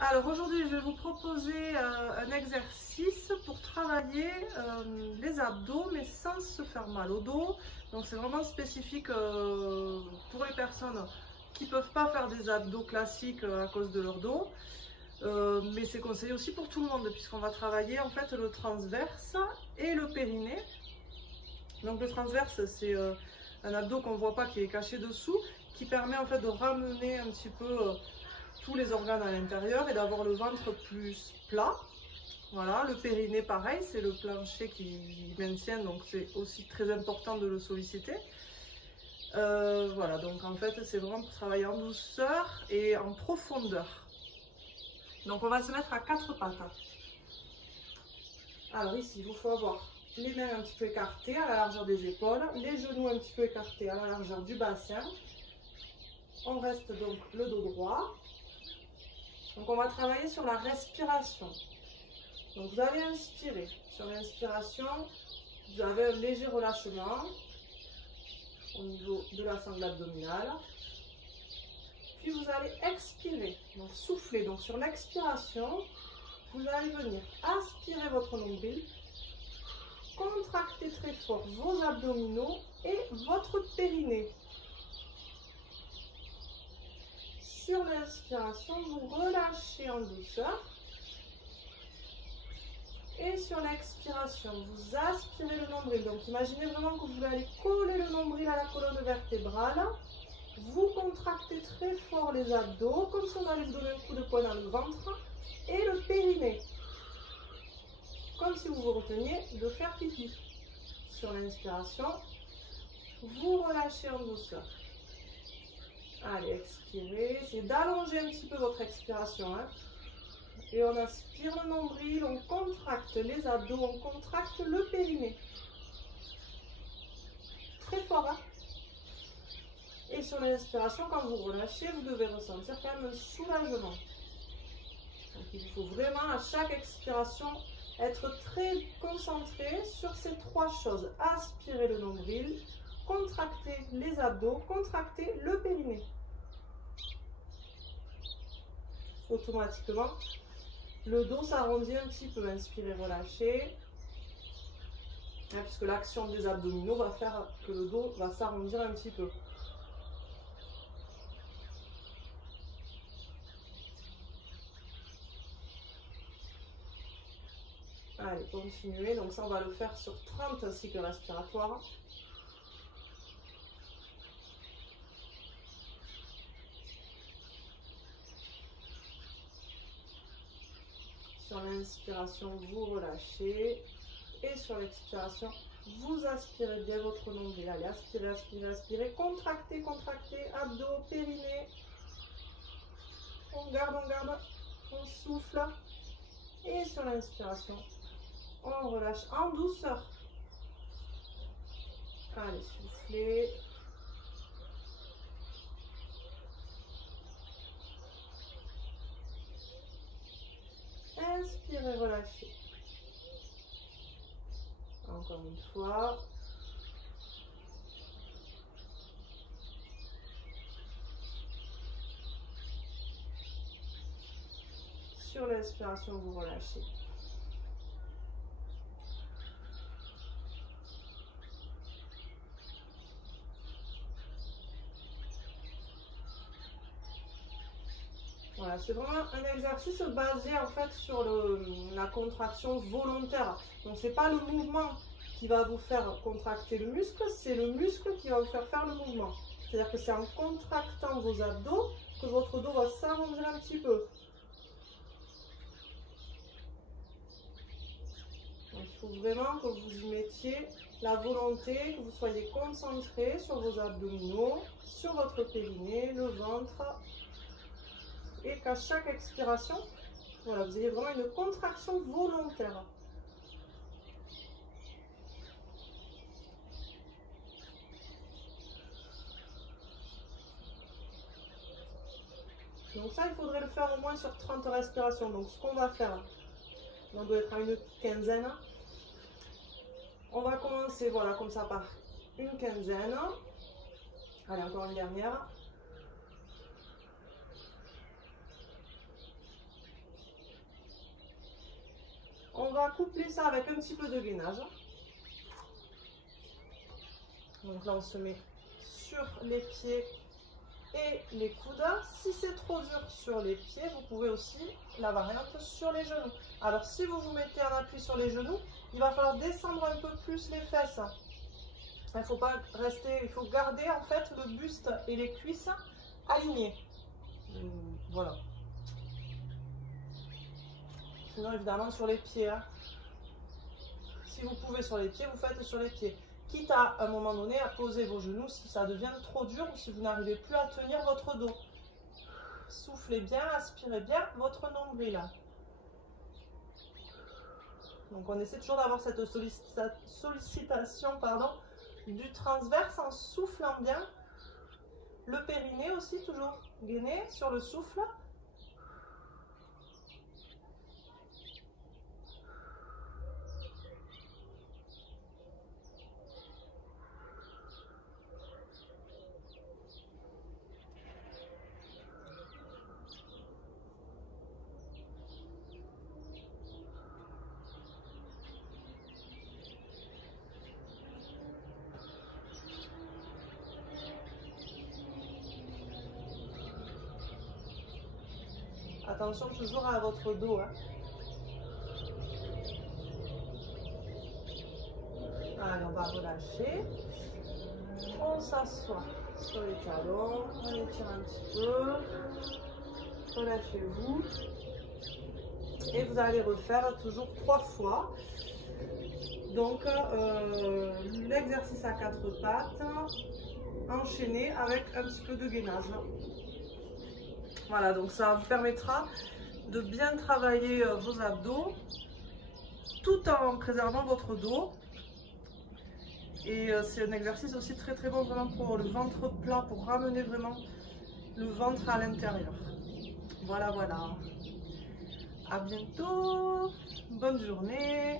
Alors aujourd'hui, je vais vous proposer un exercice pour travailler les abdos, mais sans se faire mal au dos. Donc c'est vraiment spécifique pour les personnes qui ne peuvent pas faire des abdos classiques à cause de leur dos. Mais c'est conseillé aussi pour tout le monde, puisqu'on va travailler en fait le transverse et le périnée. Donc le transverse, c'est un abdo qu'on ne voit pas, qui est caché dessous, qui permet en fait de ramener un petit peu tous les organes à l'intérieur et d'avoir le ventre plus plat. Voilà, le périnée pareil, c'est le plancher qui maintient, donc c'est aussi très important de le solliciter. Voilà, donc en fait c'est vraiment pour travailler en douceur et en profondeur. Donc on va se mettre à quatre pattes. Alors ici, il vous faut avoir les mains un petit peu écartées à la largeur des épaules, les genoux un petit peu écartés à la largeur du bassin. On reste donc le dos droit. Donc on va travailler sur la respiration. Donc vous allez inspirer. Sur l'inspiration, vous avez un léger relâchement au niveau de la sangle abdominale. Puis vous allez expirer, donc souffler. Donc sur l'expiration, vous allez venir aspirer votre nombril, contracter très fort vos abdominaux et votre périnée. Sur l'inspiration, vous relâchez en douceur. Et sur l'expiration, vous aspirez le nombril. Donc imaginez vraiment que vous allez coller le nombril à la colonne vertébrale. Vous contractez très fort les abdos, comme si on allait vous donner un coup de poing dans le ventre. Et le périnée, comme si vous vous reteniez de faire pipi. Sur l'inspiration, vous relâchez en douceur. Allez, expirez. C'est d'allonger un petit peu votre expiration. Et on aspire le nombril, on contracte les abdos, on contracte le périnée. Très fort. Et sur l'inspiration, quand vous relâchez, vous devez ressentir quand même un soulagement. Donc il faut vraiment à chaque expiration être très concentré sur ces trois choses. Aspirer le nombril, contracter les abdos, contracter le périnée. Automatiquement, le dos s'arrondit un petit peu. Inspirez, relâchez. Puisque l'action des abdominaux va faire que le dos va s'arrondir un petit peu. Allez, continuez. Donc ça, on va le faire sur 30 cycles respiratoires. Sur l'inspiration, vous relâchez. Et sur l'expiration, vous aspirez bien votre nombril. Allez, aspirez, aspirez, aspirez. Contractez, contractez. Abdos, périnée. On garde, on souffle. Et sur l'inspiration, on relâche en douceur. Allez, soufflez. Inspirez, relâchez. Encore une fois. Sur l'inspiration, vous relâchez. Voilà, c'est vraiment un exercice basé en fait sur la contraction volontaire. Donc c'est pas le mouvement qui va vous faire contracter le muscle, c'est le muscle qui va vous faire le mouvement. C'est-à-dire que c'est en contractant vos abdos que votre dos va s'arrondir un petit peu. Donc il faut vraiment que vous y mettiez la volonté, que vous soyez concentré sur vos abdominaux, sur votre périnée, le ventre. Et qu'à chaque expiration, voilà, vous ayez vraiment une contraction volontaire. Donc ça, il faudrait le faire au moins sur 30 respirations. Donc ce qu'on va faire, on doit être à une quinzaine. On va commencer, voilà, comme ça, par une quinzaine. Allez, encore une dernière. on va coupler ça avec un petit peu de gainage. Donc là, on se met sur les pieds et les coudes. Si c'est trop dur sur les pieds, vous pouvez aussi la variante sur les genoux. Alors si vous vous mettez en appui sur les genoux, il va falloir descendre un peu plus les fesses. Il faut pas rester, il faut garder en fait le buste et les cuisses alignés. Voilà. Sinon évidemment sur les pieds. Hein. Si vous pouvez sur les pieds, vous faites sur les pieds. Quitte à un moment donné à poser vos genoux si ça devient trop dur ou si vous n'arrivez plus à tenir votre dos. Soufflez bien, aspirez bien votre nombril. Donc on essaie toujours d'avoir cette sollicitation du transverse en soufflant bien. Le périnée aussi toujours gainé sur le souffle. Attention toujours à votre dos. Hein. Allez, on va relâcher. On s'assoit sur les talons. On étire un petit peu. Relâchez-vous. Et vous allez refaire toujours 3 fois. Donc, l'exercice à 4 pattes, enchaîné avec un petit peu de gainage. Voilà, donc ça vous permettra de bien travailler vos abdos tout en préservant votre dos. Et c'est un exercice aussi très très bon vraiment pour le ventre plat, pour ramener vraiment le ventre à l'intérieur. Voilà, voilà. À bientôt, bonne journée.